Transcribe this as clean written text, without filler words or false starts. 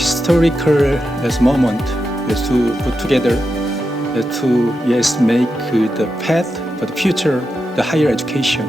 historical moment to put together to make the path for the future, the higher education.